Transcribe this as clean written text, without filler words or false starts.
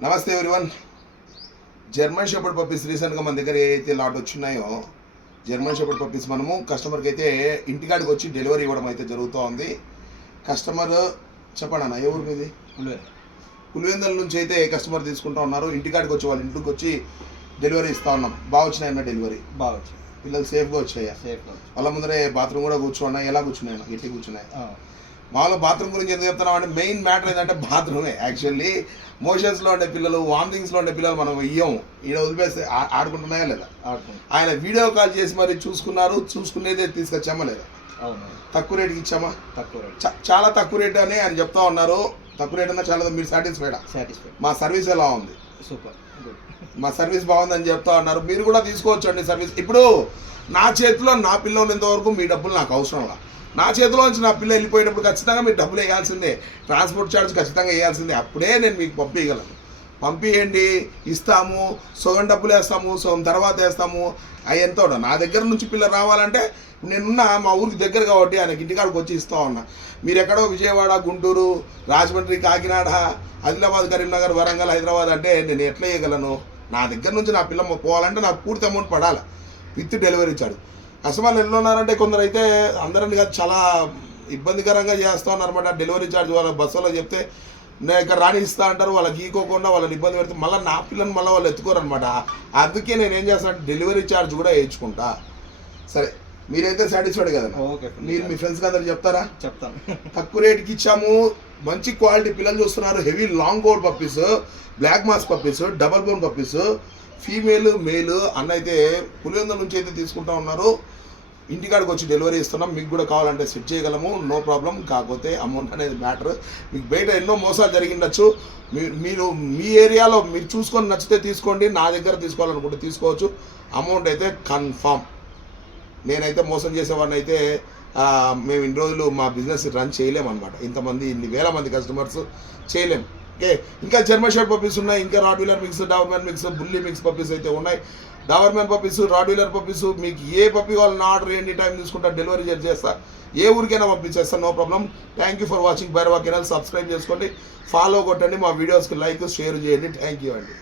నమస్తే everyone. German shepherd puppies రీసెంట్గా మన దగ్గర ఏదైతే లాట్ వచ్చినాయో జర్మన్ షెపర్డ్ పప్పీస్ మనము కస్టమర్కి అయితే ఇంటికాడికి వచ్చి డెలివరీ ఇవ్వడం అయితే జరుగుతూ ఉంది. కస్టమర్ చెప్పండి అన్న, ఏ ఊరు మీది? పులివెందుల నుంచి అయితే కస్టమర్ తీసుకుంటూ ఉన్నారు. ఇంటికాడికి వచ్చి వాళ్ళ ఇంటికి వచ్చి డెలివరీ ఇస్తూ ఉన్నాం. బాగా వచ్చినాయన్న డెలివరీ? బాగా వచ్చాయి. పిల్లలు సేఫ్గా వచ్చాయా? వాళ్ళ ముందరే బాత్రూమ్ కూడా కూర్చున్నాయి. ఎలా కూర్చున్నాయి? గట్టి కూర్చున్నాయి. మామూలుగా బాత్రూమ్ గురించి ఎందుకు చెప్తున్నాం అంటే మెయిన్ మ్యాటర్ ఏంటంటే బాత్రూమే. యాక్చువల్లీ మోషన్స్లో ఉండే పిల్లలు, వామిటింగ్స్లో ఉండే పిల్లలు మనం ఇయ్యం. ఈడ వదిలిపేస్తే ఆడుకుంటున్నాయా లేదా? ఆయన వీడియో కాల్ చేసి మరి చూసుకున్నారు. చూసుకునేదే తీసుకొచ్చామా లేదా? తక్కువ రేటుకి ఇచ్చామా? తక్కువ రేట్, చాలా తక్కువ రేట్ అని ఆయన చెప్తా ఉన్నారు. తక్కువ రేట్ అన్నా చాలా. మీరు సాటిస్ఫైడా? మా సర్వీస్ ఎలా ఉంది? సూపర్, మా సర్వీస్ బాగుందని చెప్తా ఉన్నారు. మీరు కూడా తీసుకోవచ్చు అండి సర్వీస్. ఇప్పుడు నా చేతిలో నా పిల్ల ఉన్నంత వరకు మీ డబ్బులు నాకు అవసరం లా. నా చేతిలో నుంచి నా పిల్ల వెళ్ళిపోయేటప్పుడు ఖచ్చితంగా మీరు డబ్బులు వేయాల్సిందే. ట్రాన్స్పోర్ట్ ఛార్జ్ ఖచ్చితంగా వేయాల్సిందే. అప్పుడే నేను మీకు పంపించగలను. పంపించండి, ఇస్తాము. సగం డబ్బులు వేస్తాము, సగం తర్వాత వేస్తాము. అవి ఎంత నా దగ్గర నుంచి పిల్ల రావాలంటే నేనున్న మా ఊరికి దగ్గర కాబట్టి ఆయనకి ఇంటికాడికి వచ్చి ఇస్తూ ఉన్నా. మీరు ఎక్కడో విజయవాడ, గుంటూరు, రాజమండ్రి, కాకినాడ, ఆదిలాబాద్, కరీంనగర్, వరంగల్, హైదరాబాద్ అంటే నేను ఎట్లా వేయగలను? నా దగ్గర నుంచి నా పిల్ల పోవాలంటే నాకు పూర్తి అమౌంట్ పడాలి విత్ డెలివరీ చార్జ్. కస్టమర్లు ఎట్లా ఉన్నారంటే కొందరు అయితే అందరిని కాదు చాలా ఇబ్బందికరంగా చేస్తూ ఉన్నారన్నమాట. డెలివరీ ఛార్జ్ వాళ్ళ బస్సులో చెప్తే నేను ఇక్కడ రాని ఇస్తా అంటారు. వాళ్ళకి ఈకోకుండా వాళ్ళని ఇబ్బంది పెడితే మళ్ళీ నా పిల్లని మళ్ళీ వాళ్ళు ఎత్తుకోరనమాట. అందుకే నేను ఏం చేస్తానంటే డెలివరీ ఛార్జ్ కూడా వేయించుకుంటా. సరే, మీరైతే సాటిస్ఫైడ్ కదా? మీరు మీ ఫ్రెండ్స్కి అందరు చెప్తారా? చెప్తాను. తక్కువ రేటుకి ఇచ్చాము. మంచి క్వాలిటీ పిల్లలు చూస్తున్నారు. Heavy long coat puppies, black mask puppies, double bone puppies, female male అన్న అయితే పులివెందుల నుంచి అయితే తీసుకుంటా ఉన్నారు. ఇంటికాడికి వచ్చి డెలివరీ ఇస్తున్నాం. మీకు కూడా కావాలంటే సెట్ చేయగలము, నో ప్రాబ్లం. కాకపోతే అమౌంట్ అనేది మ్యాటర్. మీకు బయట ఎన్నో మోసాలు జరిగిండొచ్చు. మీరు మీ ఏరియాలో మీరు చూసుకొని నచ్చితే తీసుకోండి. నా దగ్గర తీసుకోవాలనుకుంటే తీసుకోవచ్చు. అమౌంట్ అయితే కన్ఫామ్. నేనైతే మోసం చేసేవాడిని అయితే మేము ఇన్ని రోజులు మా బిజినెస్ రన్ చేయలేమన్నమాట. ఇంతమంది ఇన్ని వేల మంది కస్టమర్స్ చేయలేం. ఓకే, ఇంకా జర్మన్ షెపర్డ్ పప్పీస్ ఉన్నాయి. ఇంకా rottweiler mix, doberman mix, bully mix puppies అయితే ఉన్నాయి. డాబర్మెన్ పప్పీస్, రాడ్వీలర్ పప్పీస్, మీకు ఏ పప్పీ కావాలన్నా ఆర్డర్ ఎనీ టైం తీసుకుంటా, డెలివరీ చేస్తా. ఏ ఊరికైనా పంపించేస్తాను, no problem. Thank you for watching Bhairava kennel. Subscribe చేసుకోండి, ఫాలో కొట్టండి, మా వీడియోస్కి లైక్ షేర్ చేయండి. థ్యాంక్ యూ అండి.